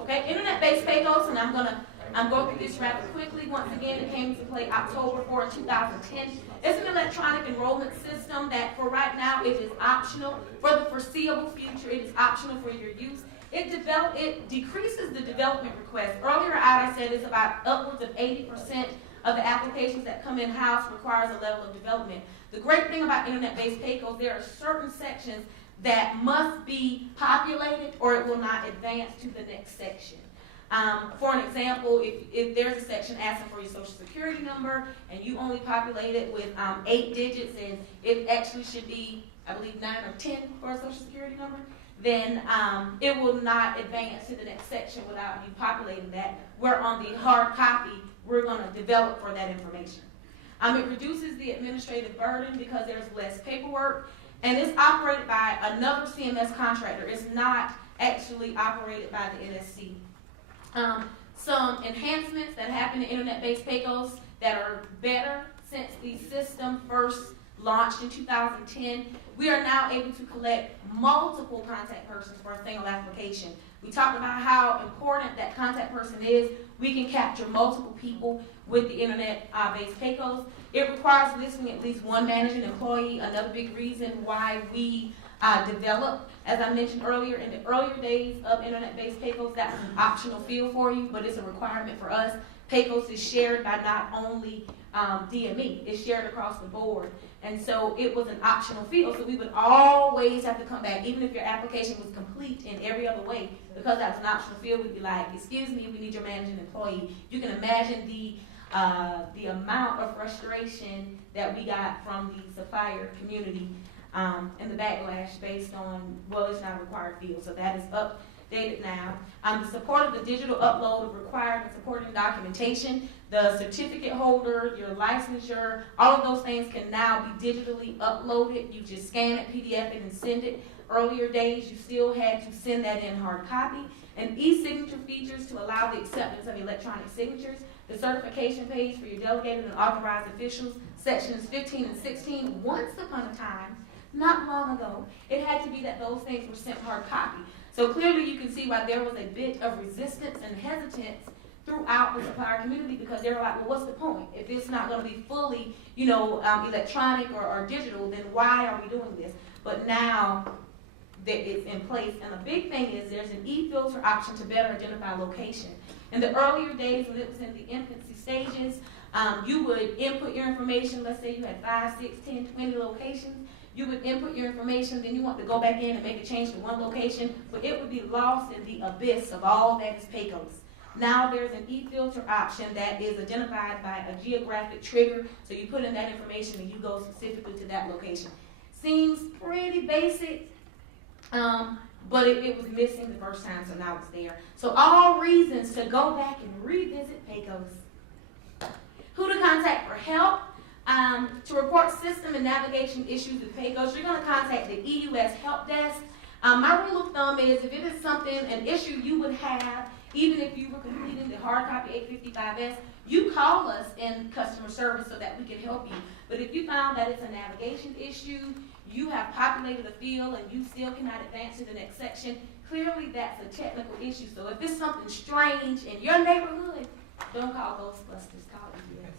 Okay, internet-based pay-goals, and I'm going through this rather quickly. Once again, it came into play October 4, 2010. It's an electronic enrollment system that for right now it is optional. For the foreseeable future, it is optional for your use. It decreases the development request. Earlier I said it's about upwards of 80% of the applications that come in-house requires a level of development. The great thing about internet-based pay-goals, there are certain sections that must be populated or it will not advance to the next section. For an example, if there's a section asking for your social security number and you only populate it with 8 digits and it actually should be, I believe, 9 or 10 for a social security number, then it will not advance to the next section without you populating that. Where on the hard copy, we're going to develop for that information. It reduces the administrative burden because there's less paperwork, and it's operated by another CMS contractor. It's not actually operated by the NSC. Some enhancements that happen in internet-based pay-goals that are better since the system first launched in 2010. We are now able to collect multiple contact persons for a single application. We talked about how important that contact person is. We can capture multiple people with the internet-based pay-goals. It requires listing at least one managing employee. Another big reason why we developed, as I mentioned earlier, in the earlier days of internet-based pay-goals, that was an optional field for you, but it's a requirement for us. Pay-goals is shared by not only DME, it's shared across the board. And so it was an optional field, so we would always have to come back, even if your application was complete in every other way, because that's an optional field, we'd be like, excuse me, we need your managing employee. You can imagine the amount of frustration that we got from the supplier community and the backlash based on, well, it's not a required field, so that is updated now. The support of the digital upload of required and supporting documentation, the certificate holder, your licensure, all of those things can now be digitally uploaded. You just scan it, PDF it, and send it. Earlier days, you still had to send that in hard copy. And e-signature features to allow the acceptance of electronic signatures. The certification page for your delegated and authorized officials, sections 15 and 16. Once upon a time, not long ago, it had to be that those things were sent hard copy. So clearly you can see why there was a bit of resistance and hesitance throughout the supplier community, because they were like, well, what's the point? If it's not going to be fully, electronic or digital, then why are we doing this? But now that it's in place, and the big thing is there's an e-filter option to better identify location. In the earlier days, when it was in the infancy stages, you would input your information. Let's say you had 5, 6, 10, 20 locations. You would input your information, then you want to go back in and make a change to one location, but it would be lost in the abyss of all that is pay-goals. Now there's an e-filter option that is identified by a geographic trigger, so you put in that information and you go specifically to that location. Seems pretty basic, but it was missing the first time, so now it's there. So all reasons to go back and revisit pay-goals. Who to contact for help? To report system and navigation issues with pay-goals, you're going to contact the EUS help desk. My rule of thumb is if it is an issue you would have, even if you were completing the hard copy 855S, you call us in customer service so that we can help you. But if you found that it's a navigation issue, you have populated a field and you still cannot advance to the next section, clearly that's a technical issue. So if it's something strange in your neighborhood, don't call Ghostbusters, call EUS.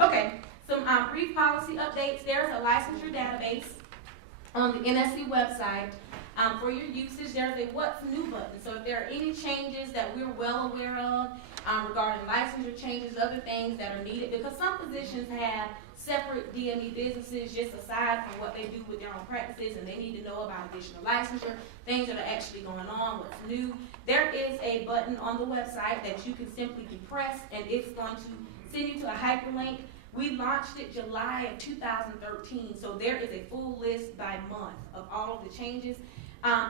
Okay, some brief policy updates. There's a licensure database on the NSC website. For your usage, there's a What's New button. So if there are any changes that we're well aware of regarding licensure changes, other things that are needed, because some positions have separate DME businesses just aside from what they do with their own practices, and they need to know about additional licensure, things that are actually going on, what's new. There is a button on the website that you can simply depress, and it's going to send you to a hyperlink. We launched it July of 2013, so there is a full list by month of all of the changes.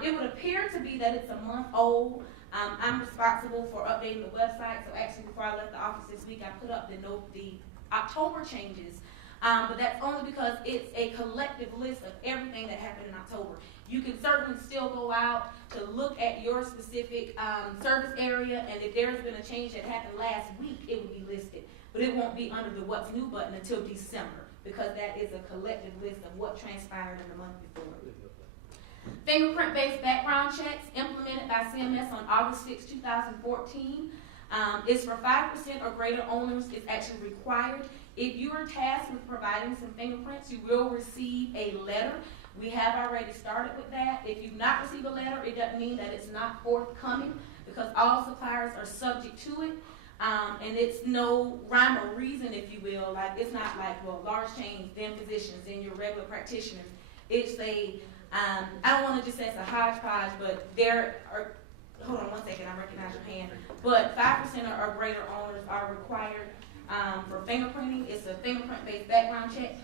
It would appear to be that it's a month old. I'm responsible for updating the website, so actually before I left the office this week, I put up the October changes, but that's only because it's a collective list of everything that happened in October. You can certainly still go out to look at your specific service area, and if there's been a change that happened last week, it would be listed. But it won't be under the What's New button until December, because that is a collective list of what transpired in the month before. Fingerprint-based background checks implemented by CMS on August 6, 2014. Is for 5% or greater owners. It's actually required. If you are tasked with providing some fingerprints, you will receive a letter. We have already started with that. If you've not received a letter, it doesn't mean that it's not forthcoming, because all suppliers are subject to it. And it's no rhyme or reason, if you will. Like, it's not like, well, large chains, then physicians, then your regular practitioners. It's a, I don't want to just say it's a hodgepodge, but there are, hold on one second, I recognize your hand. But 5% or greater owners are required for fingerprinting. It's a fingerprint-based background check.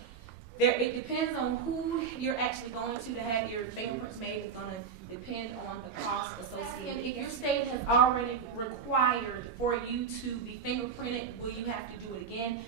It depends on who you're actually going to have your fingerprints made. It's going to depend on the cost associated. If your state has already required for you to be fingerprinted, will you have to do it again?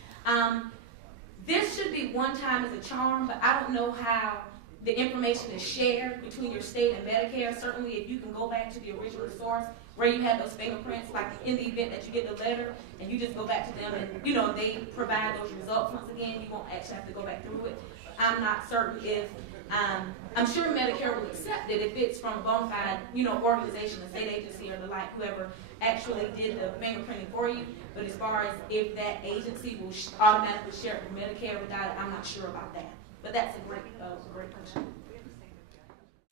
This should be one time as a charm, but I don't know how the information is shared between your state and Medicare. Certainly, if you can go back to the original source where you have those fingerprints, like in the event that you get the letter and you just go back to them and, you know, they provide those results once again, you won't actually have to go back through it. I'm not certain if, I'm sure Medicare will accept it if it's from a bona fide, you know, organization, a state agency or the like, whoever actually did the fingerprinting for you. But as far as if that agency will automatically share it with Medicare without it, I'm not sure about that. But that's a great question.